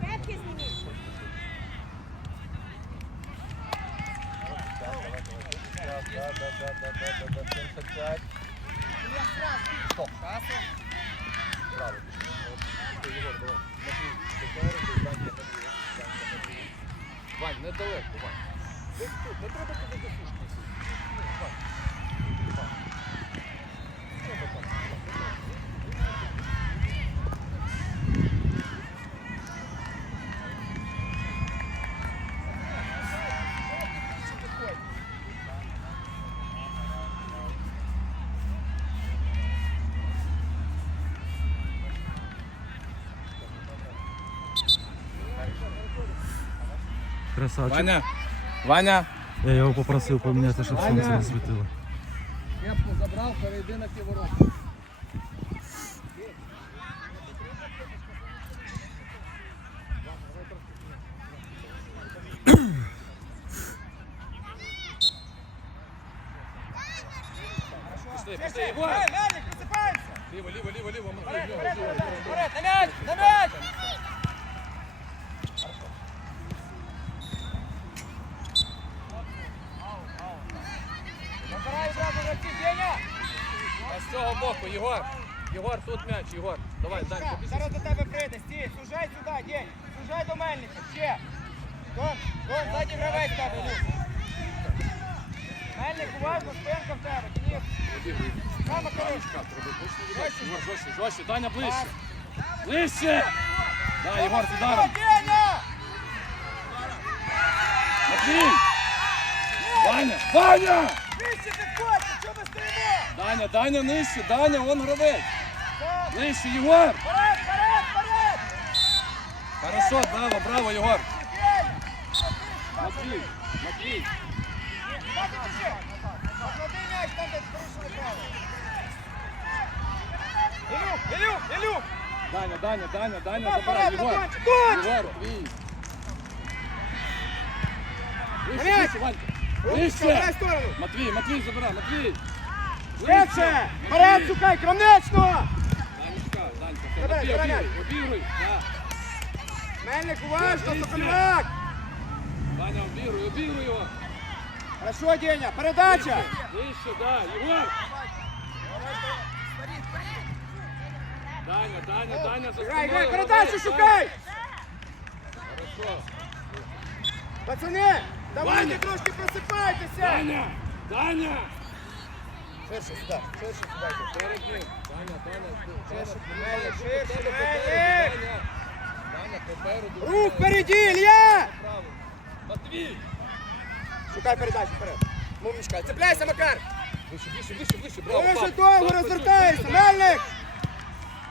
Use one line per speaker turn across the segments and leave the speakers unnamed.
П'ятки зніміть.
Да, да, да, да, да, да, да, 75. Стоп. Браво. От, давай. Матвій, попереду, Данька наліво. Данька наліво. Вань, недалеко, Вань. Десь тут, не треба туди до сушки. Вань.
Красавчик.
Ваня! Ваня!
Я його попросив поміняти, щоб сонце не світило.
Кепку забрав, перейди на ті ворота. Пішли, пішли, Єгор! Ліво, ліво, ліво, ліво, Матвій, ліво, ліво, ліво.
Вперед, на м'яч, на м'яч! Забирай одразу гравців, Деня!
А з цього боку, Єгор! Єгор, тут м'яч, Єгор. Давай, Данько,
Зараз,
біжи.
зараз до тебе прийде, стій, сужай сюди, День, сужай до мельника, ще. Дон, Дон, задній гравець в тебе, Люк. Мельник, уважно, спинка в тебе,
Даня ближче. Ближче! Да, Єгор, з ударом. Матвій! Ваня! Ваня!
Вище підходьте, чого ми?
Даня, Даня нижче, Даня, он гравець.
Так,
Нижче, Єгор! Хорошо, браво, браво, Єгор. Матвій, Матвій.
Бати біжи! Поклади м'яч там, де порушили право. Ілюк, Ілюк, Ілюк!
Даня, Даня, Даня, Даня, забирай, Єгор. Єгор, твій. Вище, вище, Ванька. Вище. Матвій, Матвій, забирай, Матвій.
Швидше! Вперед, шукай, кромнично!
Данечка, Данька, все, обігруй, обігруй. Да.
Мельник, уважно. Сокольвак!
Даня, обігруй, обігруй його.
Хорошо, Деня, передача!
Вище, да, Єгор. Даня, Даня, Даня, за
Грай,
спиною,
грай, передачу
гравець,
шукай!
Хорошо.
Пацани, давайте
Ваня!
трошки просипайтеся!
Даня, Даня.
Ширше сюди, ширше сюди. йди.
Перед ним. Даня, Даня,
Ширше,
Даня,
Мельник,
Даня,
ширше,
Даня,
Мельник!
Даня. Даня, попереду.
Рух впереді, Илья!
Право. Матвій.
Шукай передачу вперед. Мумничка, цепляйся, Макар!
Вище, вище, вище, вище. Браво,
Вище
пап.
довго
пап.
Мельник!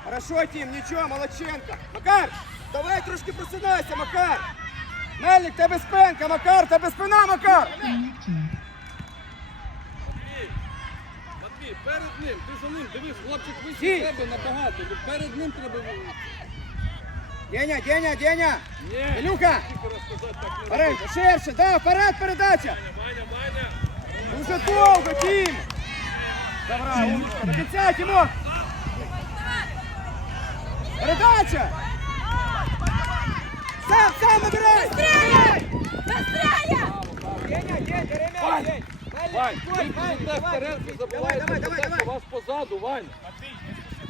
Хорошо, Тім, нічого, Молодченко. Макар, давай трошки просинайся, Макар! Мельник, тебе спинка, Макар, тебе спина, Макар!
Матвій. Перед ним, ти за ним, дивись, хлопчик вище тебе набагато. Перед ним треба.
Деня, Деня, Деня!
Ні.
Ілюха!
Робити.
ширше, да, вперед передача!
Ваня, Ваня.
Дуже довго, Тім! Добра, умничка, до кінця, Тімок! Передача! Сам, сам набирай!
Быстрее! Быстрее!
Деня, День, бери м'яч,
Вань!
День!
Вань,
Вань,
ви
Вань,
біжите
давай,
вперед, ви
давай,
забуваєте,
давай, давай,
що
давай.
вас позаду, Вань.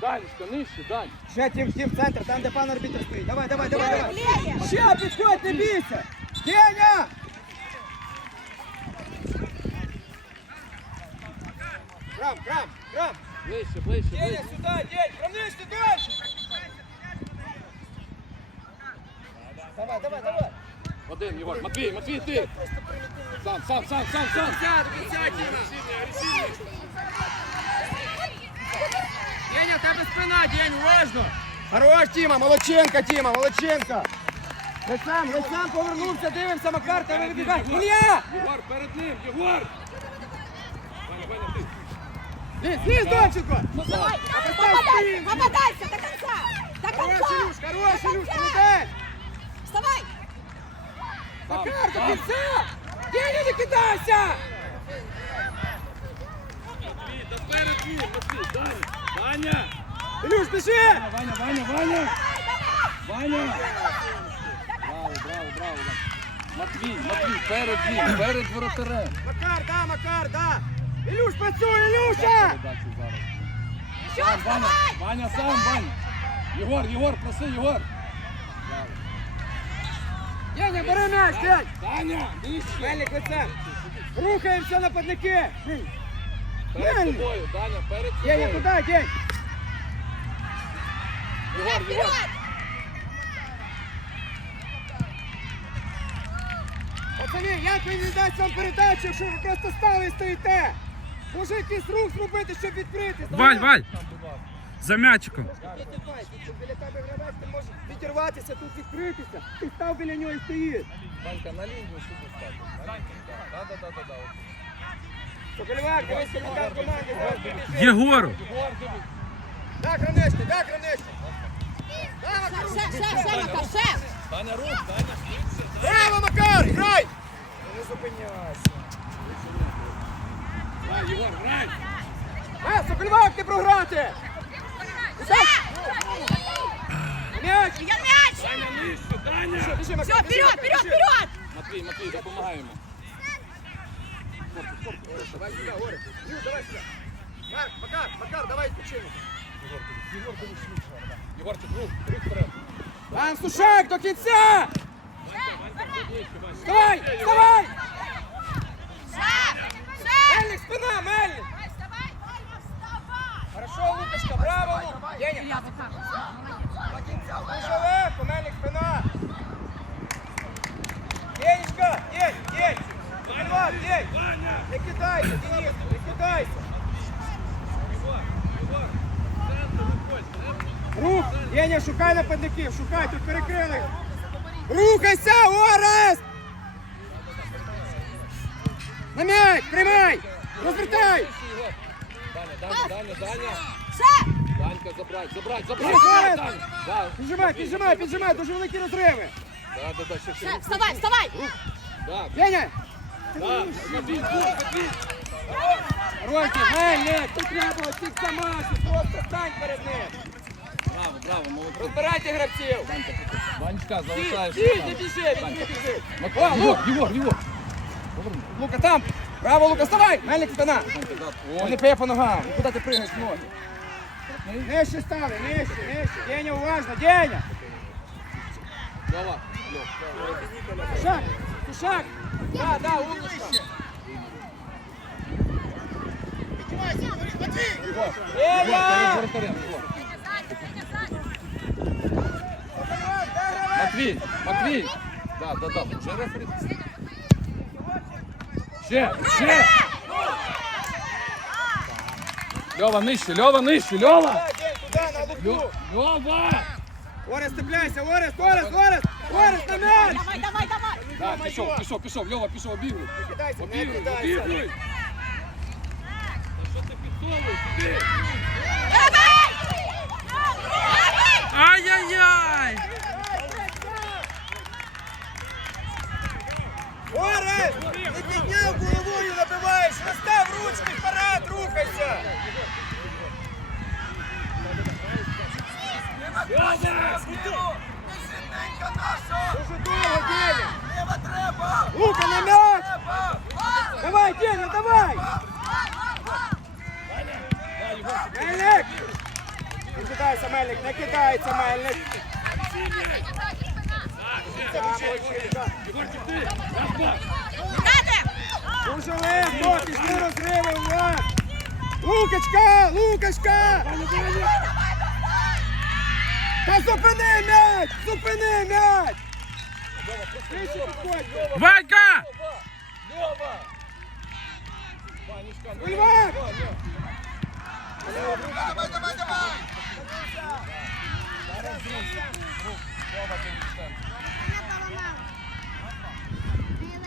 Данечка, нижче, Дань.
Ще Тім, Тім, центр, там, де пан арбітр стоїть. Давай, давай, давай, давай. Ще підходь, не бійся! Деня! Крам, крам, крам!
Ближче, ближче,
Деня,
ближче.
сюда, День, промнишься дальше! Давай, давай, давай!
Один, Єгор. Матвій, Матвій, ти. Сам, сам, сам, сам, сам.
Діма! Деня, в тебе спина, День, уважно! Хорош, Тіма, Молодченка, Тіма, Молодченка! Ви сам, ви повернувся, дивимося, Макар, тебе вибігає. Ілля!
Єгор, перед ним, Єгор. Ваня, ти.
Донченко!
Давай! Попадайся! до конца! До
Хорош,
конца!
Хорош,
До
Илюш,
конца!
молодець!
Вставай!
Макар, до кінця! Деня, не кидайся!
Та перед ним, Матвій, Даня. Даня.
Ілюш, біжи!
Ваня, Ваня, Ваня! Ваня! Браво, браво, браво. Матвій, Матвій, перед ним, перед воротарем.
Макар, да, Макар, да! Ілюш, працюй, Ілюша!
Сам, Ваня, Ваня, сам, Ваня. Єгор, Єгор, проси, Єгор.
Деня, бери м'яч, День!
Таня, нижче.
Мельник лицем! Рухаємося нападники!
Перед тобою, Таня, перед
Деня,
тобою.
туди, День!
Єгор.
Пацани, як він віддасть вам передачу, якщо ви просто стали і стоїте? Може якийсь рух зробити, щоб відкрити?
Валь, Валь! За м'ячиком.
Біля тебе гравець, ти можеш відірватися, тут відкритися. Ти став біля нього і стоїш.
Ванька, на лінію сюди стати. Да, да, да, да.
Єгору!
Єгор.
Так, Ранешки, так, Ранешки.
Таня, рух, швидше.
Браво, Макар, грай! Не зупиняйся.
Давай, Єгор, грай.
А, Соколівак, ти програти! М'яч!
Я м'яч!
Таня, нижче,
Макар,
Все, вперед, вперед, вперед!
Матвій, Матвій, допомагаємо.
Давай сюди, Орик. Ю, давай сюди. Марк, Макар, Макар, давай відпочинемо.
Єгорчик, рух, рух вперед.
Пан Сушак, до кінця! Вставай, вставай! Мельник, спина, Мельник! Хорошо, Лукашка, браво, Лук! Деня, дуже легко, Мельник, спина! Денечка, День, День! Не кидайся, Денис, не кидайся! Рух! Деня, шукай нападників, шукай, тут перекрили! Рухайся, Орест! На м'яч, приймай! Розвертай!
Даня, Даня, Даня! Данька, забрать, забрать, забрать. Даня.
Піджимай, піджимай, піджимай, дуже великі розриви!
да, да, да, ще, ще.
Вставай, вставай!
Да,
Ройки, Мельник, тут треба оцих замасів, просто стань перед ним!
Браво, браво, молодець.
Розбирайте гравців! Стій,
залишаєш.
стій, не біжи, не біжи!
Матвій, Єгор, Єгор, Єгор.
Лука там! Браво, Лука, вставай! Мельник
да.
Не
Ой,
по ногам, Ну, куди ти пригаєш ноги? Нижче стави, нижче, нижче. Деня, уважно, Деня!
Льова, Льов.
Сушак, Сушак! Да, да, умничка! Деня!
воротарем, Єгор. Матвій, Матвій. Да, да, да. Вже рефері. Ще, ще. Льова нижче, Льова нижче, Льова. Льова.
Орест, цепляйся, Орест, Орест, Орест! Орест, на м'яч!
Давай, давай, давай!
Да, пішов, пішов, пішов, Льова, пішов, обігруй. Обігруй, обігруй. Та що ти підсовуєш? Іди.
Ай-яй-яй!
Орест! Не підняв головою, набиваєш! Розстав ручки, вперед, рухайся! Дуже довго, Деня! Лука, на м'яч! Давай, Деня, давай! Мельник! Не кидайся, Мельник, не кидається, Мельник!
Єгорчик, ти. Раз, два.
Дати!
Дуже легко, пішли розриви у вас! Лукачка, Лукачка! Та зупини м'яч! Зупини м'яч! Швидше підходь!
Ванька!
Льова. Ванечка, ну,
Ульвак!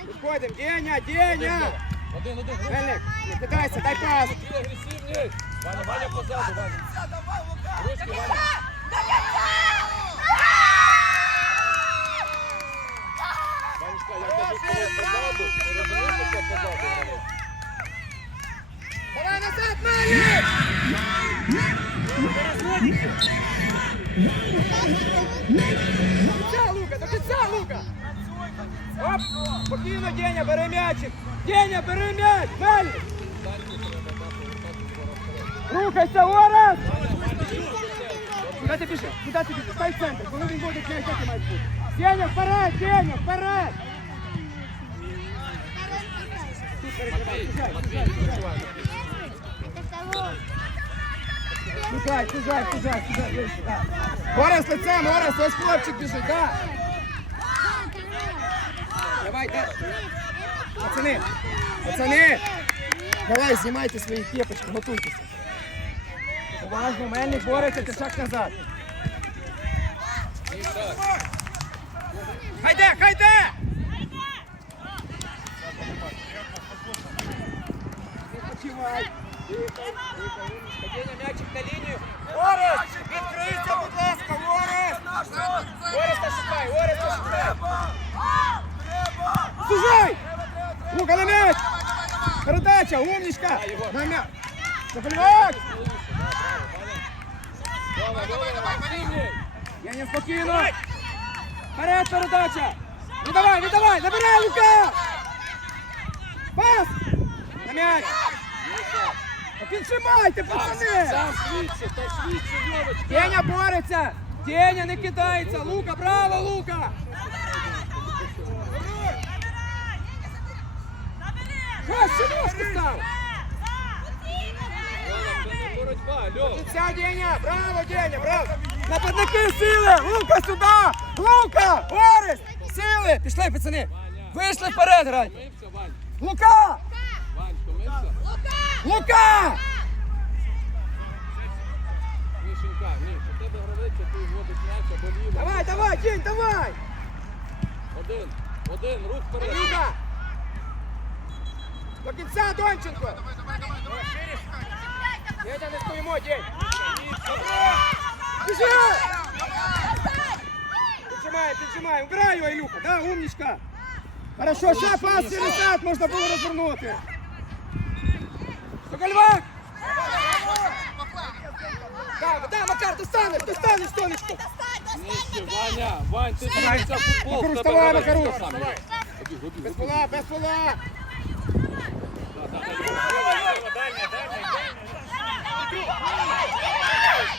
Підходимо, Деня, Деня!
Один, один. рух.
Мельник, не кидайся, дай пас!
Ти агресивний. Ваня, Ваня позаду, Ваня. Ручки, Ваня. Ванечка, я кажу, коли позаду, ти розумієш, що це позаду гравець?
Давай назад, Мельник! кінця, Лука, до кінця, Лука! Оп! Спокійно, Деня, бери м'ячик! Деня, бери м'яч! Мельник! Рухайся, Орес! Куди ти біжиш? Куди ти біжиш? Стай в центр, коли він буде м'яч, де ти маєш бути? Деня, вперед, Деня, вперед! Сужай, сужай, сужай, сужай, вище, да. Орес лицем, Орес, ось хлопчик біжить, да. Давай, да. Пацани, пацани, давай, знімайте свої кепочки, готуйтеся. Уважно, Мельник бореться, ти шаг назад. Хайде, хайде! Відпочивай. Дихай, дихай, умничка. Деня, м'ячик на лінію. Орес, відкрийся, будь ласка, Орес! Орес та Орес та. Сужай! Лука на м'яч! Передача, умничка! На м'яч! Заполівак! Я не спокійно! Вперед, передача! Ну давай, ну давай, набирай, Лука! Пас! На м'яч! Та Піджимайте, пацани!
Сам швидше, та швидше, Льовочка.
Деня бореться! Деня не кидається! Лука, браво, Лука! Краще ножку став!
Льова,
Кінця, Деня! Браво, Деня, браво! Нападники сили! Лука сюди! Лука! Орес! Сили! Пішли, пацани! Вийшли вперед, грай! Лука! Лука!
Мішенька, Міш, у тебе гравець, який вводить м'яч або ліво.
Давай, давай, День, давай!
Один, один, рух вперед.
Лука! До кінця, Донченко! Дядя, не стоїмо, День! Біжи! Піджимай, піджимай, убирай його, Ілюха, да, умничка! Хорошо, ще пас через сад можна було розвернути! Сокольвак! Да, да, Макар, ти станеш, ти станеш, сонечко!
Нижче, Ваня, Вань, ти
Давай.
дивишся футбол.
Макаруш, давай, Макаруш, Без пола, без пола!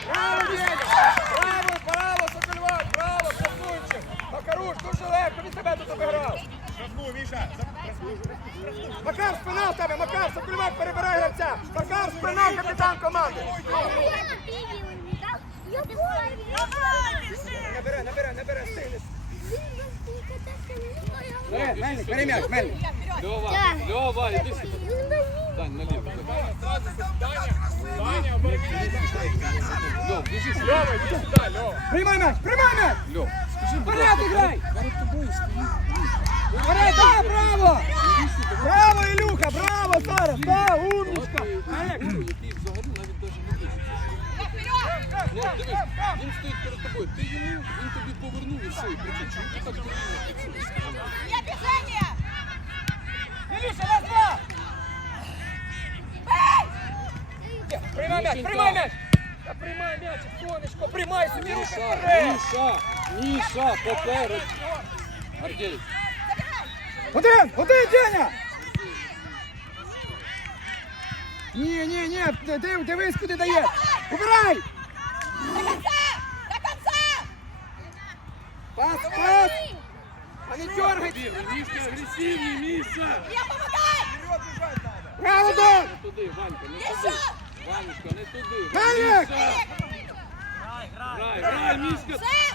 Браво, Деня! Браво, браво, Сокольвак, браво, красунчик! Макаруш, легко, він тебе тут обіграв! Макар, спина в тебе, Макар, Сокольвак, перебирай гравця! Макар, спина, капітан команди! Набере, набере, набере, стигнеш! Е, Мельник, бери м'яч, Мельник!
Льова, Льова, іди сюди. Дань, наліво.
Приймай м'яч, приймай м'яч!
Льов, скажи,
Вперед играй!
перед.
Вперед, да, браво! Браво, Ілюха, браво, зараз, да, умничка!
Який взагалі навіть даже не. Ну, дивись, він стоїть перед тобою. Ти йому, він тобі повернув і все. І причому, чому ти так мені.
Є движення!
Ілюша, раз, два! Є, Приймай м'яч, приймай м'яч! Та приймай м'яч, сонечко, приймай собі руки
Міша,
вперед!
Міша, Міша, поперед. Гордій,
Один, один, Деня! Ні, ні, ні, див, дивись, куди дає! Убирай!
До кінця! До кінця!
Пас, пас! А не дергай!
Мішка агресивний, Міша.
Я
Дон!
Не туди, Ванька, не туди. Ванечка, не туди.
Ваня!
Міша. Грай, грай, Мішка.
Все!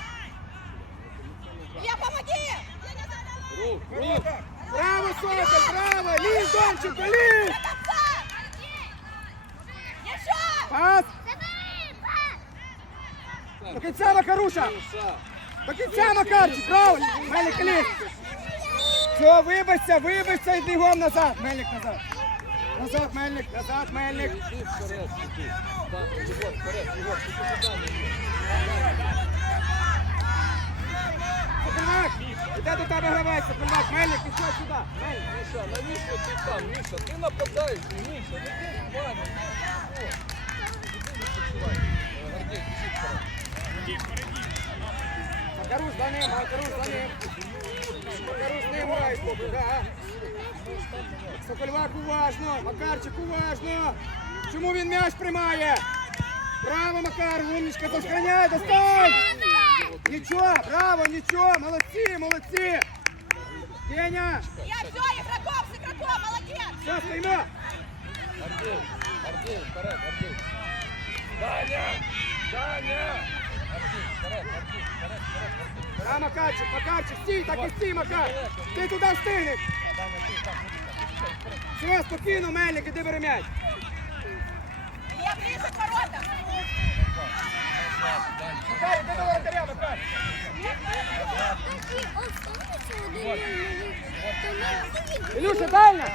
Я помоги!
Рух, рух.
Браво, Соколь, браво! Лізь, Донченко, лізь! Пас! До кінця, Макаруша! До кінця, Макарчик, правильно! Мельник, лізь! Все, вибачся, вибачся і бігом назад! Мельник, назад! Назад, Мельник, назад, Мельник!
Вперед!
Іде до тебе гравець, Сокольвак, Мельник, пішов сюди! Мельник!
Навіщо ти там, Міша? Ти нападаєш, Міша, не ти. Е, Гордій, біжи вперед.
за ним, Макаруш, за ним. Макаруш не грає, да. Сокольвак уважно, Макарчик уважно. Чому він м'яч приймає? Браво, Макар, умничка, сохраняй, достань! Нічого, браво, нічого, молодці, молодці! Деня,
Я все, игроков с игроком, молодец!
все, стоїмо!
Гордей, Гордей, вперед, Гордей. Даня! Даня! Гордей, вперед, Гордей, вперед, вперед.
Да, Макарчик, Макарчик, стій, так і стій, Макар! Ти туди встигнеш!
Даня, ти, так, ну, так, вперед.
Все, спокійно, Мельник, іди бери м'яч!
Я ближе к воротам!
Макар, іди до воротаря, Макар! Ілюша, дальня!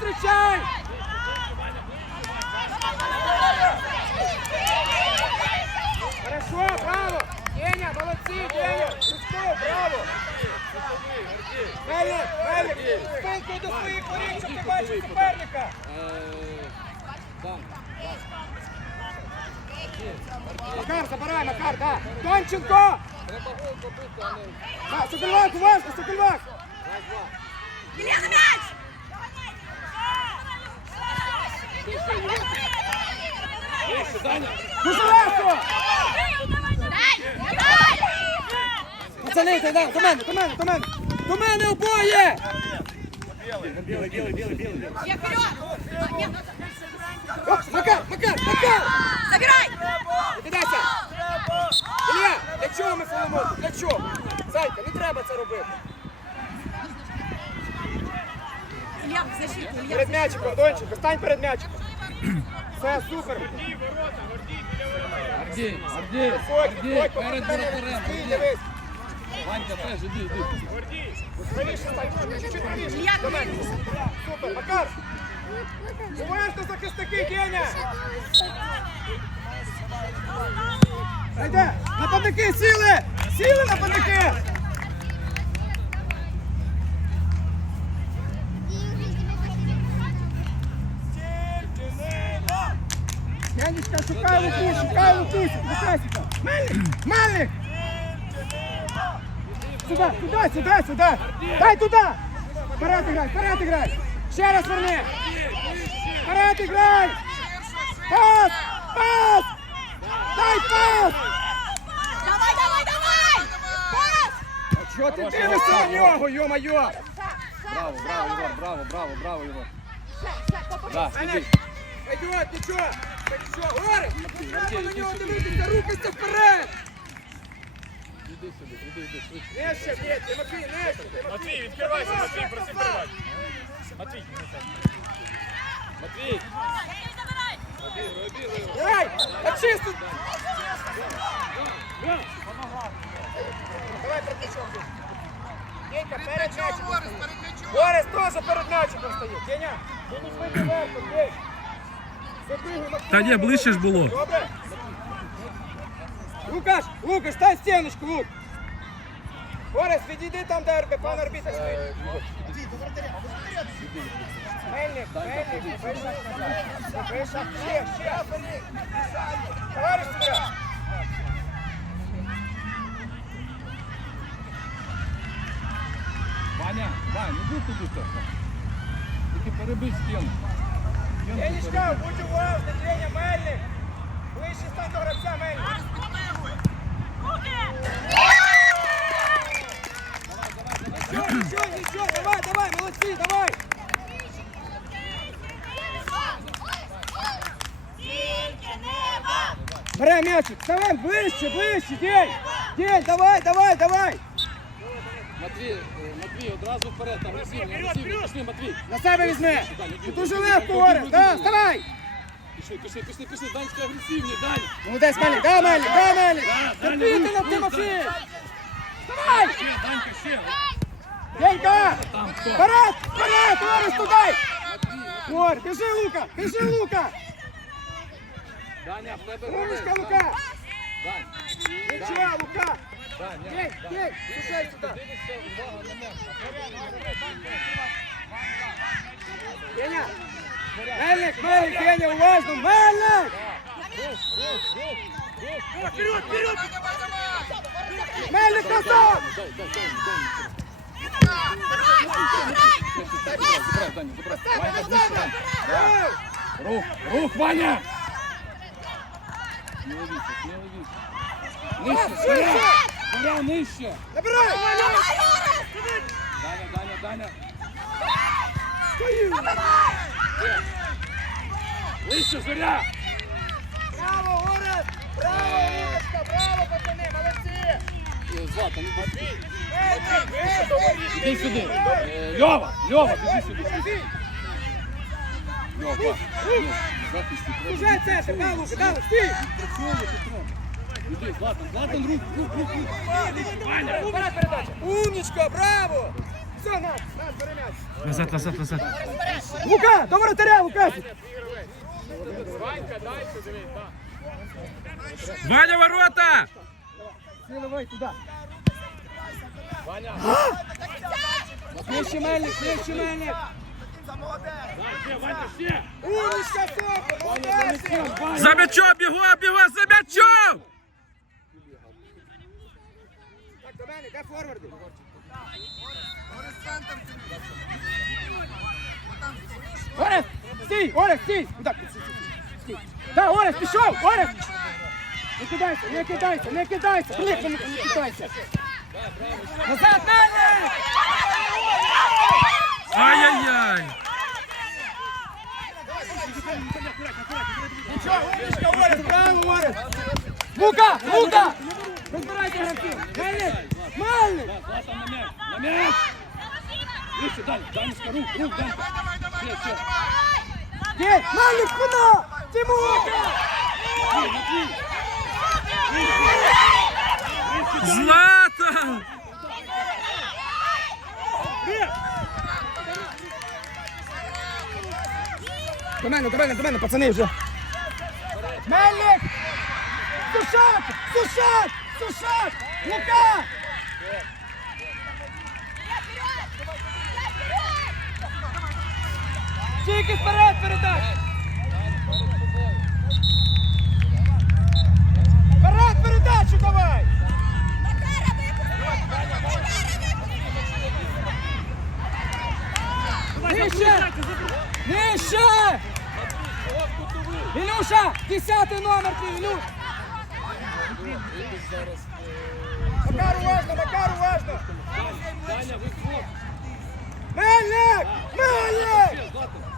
Зустрічай! Хорошо, браво! Деня, молодці, Деня! Ручко, браво! Мелік, Мелік, спинку до своїх воріт, щоб ти бачив суперника! Макар, забирай, Макар, да! Донченко!
Треба гол забити, а не...
Сокольвак, уважно, Сокольвак!
Елена, мяч!
Дуже легко!
Дай! Дай!
Пацани, йди, да, до мене, до мене, до мене! До мене обоє!
Я вперед! А, нет,
О, Макар, Макар, Макар!
Забирай!
Кидайся! Ілля, для чого ми фолимо? Для чого? Зайка, не треба це робити.
В защиту, Илья.
Перед м'ячиком, Донченко, стань перед м'ячиком. Все, супер.
Гордей, Гордей,
Виходь,
Гордей,
виходь,
перед
попри мене,
воротарем,
дивись.
Ванька теж, іди, іди.
Правіше стань, чуть-чуть правіше. До мене. Супер, Макар. Уважно, захисники, Деня. Найде, нападники, сіли! Сіли нападники! Луку, шукай луку, Лукасика. Мельник, Мельник! Сюда, сюда, сюда, сюда. Дай туда. Вперед играй, вперед играй. Ще раз верни. Вперед играй. Пас, пас. Дай пас.
Давай, давай, давай! Пас!
А чого ти дивишся на нього, йо-моє?
Браво, браво, Єгор, браво, браво, браво, Єгор. Да, іди.
пойдет, нічого. Нічого, Орик, треба на нього дивитися, рухайся вперед.
Іди сюди, іди, іди, швидше.
Нижче, Петь, Тимофій, нижче.
Матвій, відкривайся, Матвій, проси передати. Матвій.
Матвій,
Грай, та чисто. Давай перед м'ячом. Денька, перед стоїть. Борис теж перед м'ячиком стоїть. Деня, ти не швидко верхом.
Та ні, ближче ж було.
Добре? Лукаш, Лукаш, стань стіночку, Лук. Борис, відійди там, де РБ, пан арбітер стоїть. Мельник, Мельник, назад. Вийшов, ще, ще. Товариш сюди.
Ваня, Вань, іди туди. Тільки перебий. Стінку
Денечка, будь уважний, Деня, Мельник. Ближче стань до гравця, Мельник. Нічого, нічого, нічого, давай, давай, молодці, давай. Бере м'ячик, давай, ближче, ближче, День. День, давай, давай, давай.
Матвій, е, Матвій,
Матвій, одразу вперед, там агресивно, пішли, Матвій.
На себе візьми. Ти дуже легко, Орес. Да, вставай.
Пішли, пішли, пішли, пішли, Даньська агресивні, Дань.
Молодець, Мельник, да, Мельник, да,
Даня,
Терпіти на Тимофій. Вставай.
Данька, ще.
Денька. Вперед, вперед, Орес, туди. Ор, біжи, Лука, біжи, Лука.
Даня, в тебе.
Лука.
Дань,
Нічого, Лука.
Даня.
День, день, слушай сюди.
Дивишся, увага на м'яч.
Деня. Мельник, Мельник, Деня, уважно, Мельник.
Вперед, вперед!
Мельник назад.
Дай, дай, дай, дай. Забирай, Даня, забирай. Ванька, ближче, Дань.
Ей,
Рух, рух, Ваня! Смело віце, смело віце. Нижче,
швидше.
Заря! Заря, нижче!
Набирай.
Даня, Даня, Даня.
Стою.
Нижче, Заря!
Браво, Орес. Браво, Лукашка, браво, пацани, молодці.
Е, Злата, ну
Мельник, Мельник.
іди сюди. Е, Льова, Льова, біжи сюди. Льова, Льова,
Уже
треба.
центр, Лука, да, стій.
Працює, Петро. Іди, Златан, Златан, рух, рух, рух, рух. Ваня!
Вперед передача. Умничка, браво. Все, Над, Над, бери м'яч.
Назад, назад, назад.
Лука, до воротаря, Лука.
Ваня, ворота!
Давай туди. Нижче Мельник, нижче Мельник.
Ще, Ваня, ще!
Умничка, супер, молодець.
За м'ячом, бігом, бігом, за м'ячом!
Так, до мене, де форварди? Орес, стій, Орес, стій. Так, стій. Так, Орес, пішов, Орес. Не кидайся, не кидайся, не кидайся. Ні, не кидайся. Назад, Мельник!
Ай-яй-яй!
Нічого, Орес, браво, Орес. Лука, Лука! Розбирайте гравців. Мельник, Мельник.
Златан на м'яч, на м'яч! Нижче, Дань, Данечка, рух, рух, Данька. Ще, ще.
Є, Мельник, спина! Тимура!
Злата!
До мене, до мене, до мене, пацани вже. Мельник! Сушак! Сушак! Сушак! Лука! Тільки вперед передай! Вперед передачу давай! Нижче! Нижче! Ілюша! Десятий номер твій, Ілюш! Макар уважно, Макар уважно! Мельник! Мельник!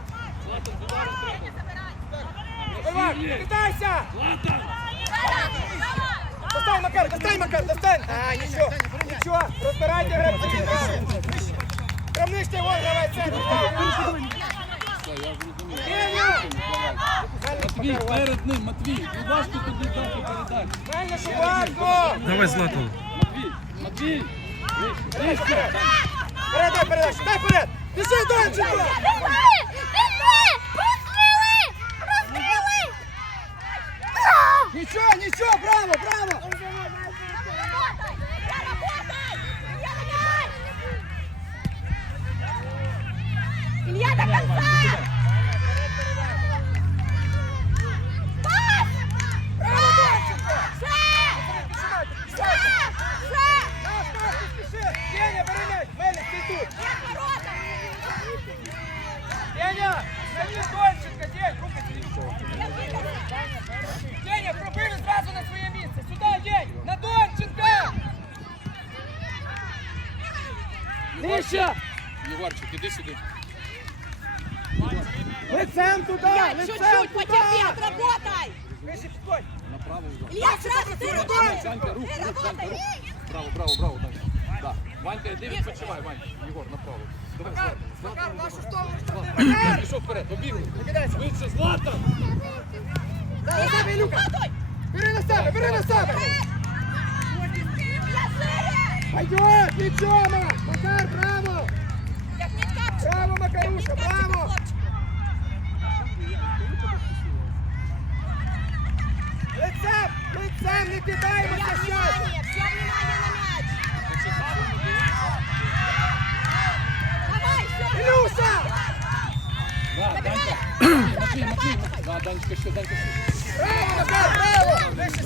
Не кидайся! Достань, Макар, достань, Макар, достань! А, нічого, нічого, розбирайте гравців! Прям нижче, вон центр!
Матвій, перед ним, Матвій, важко туди дати передачу.
Мельник, уважно!
Давай, Злату.
Матвій, Матвій, нижче, нижче.
Передай передачу, дай вперед! Біжи, Донченко! Нічого, ничего, браво, браво!
Илья до конца!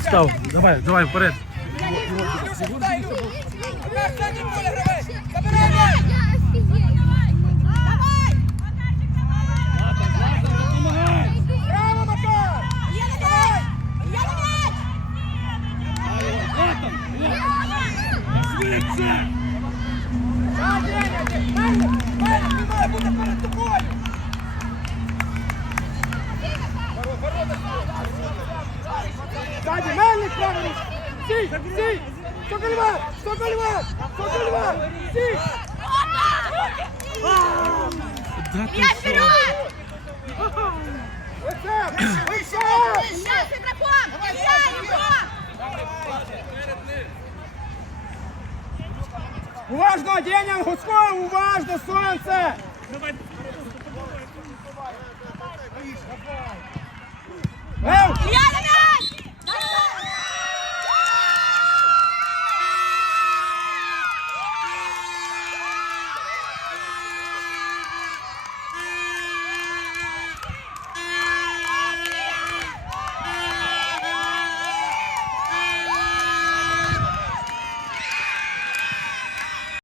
Став, давай, давай, вперед.
Yeah. Далі, мельник правий. Сі, сі. Сокольва, Сокольва, Сокольва, сі.
Да Я
вперед!
Вище!
Вище! Игроком! Я его!
Уважно, Деня Гуцко, уважно, солнце! Эй!
Я на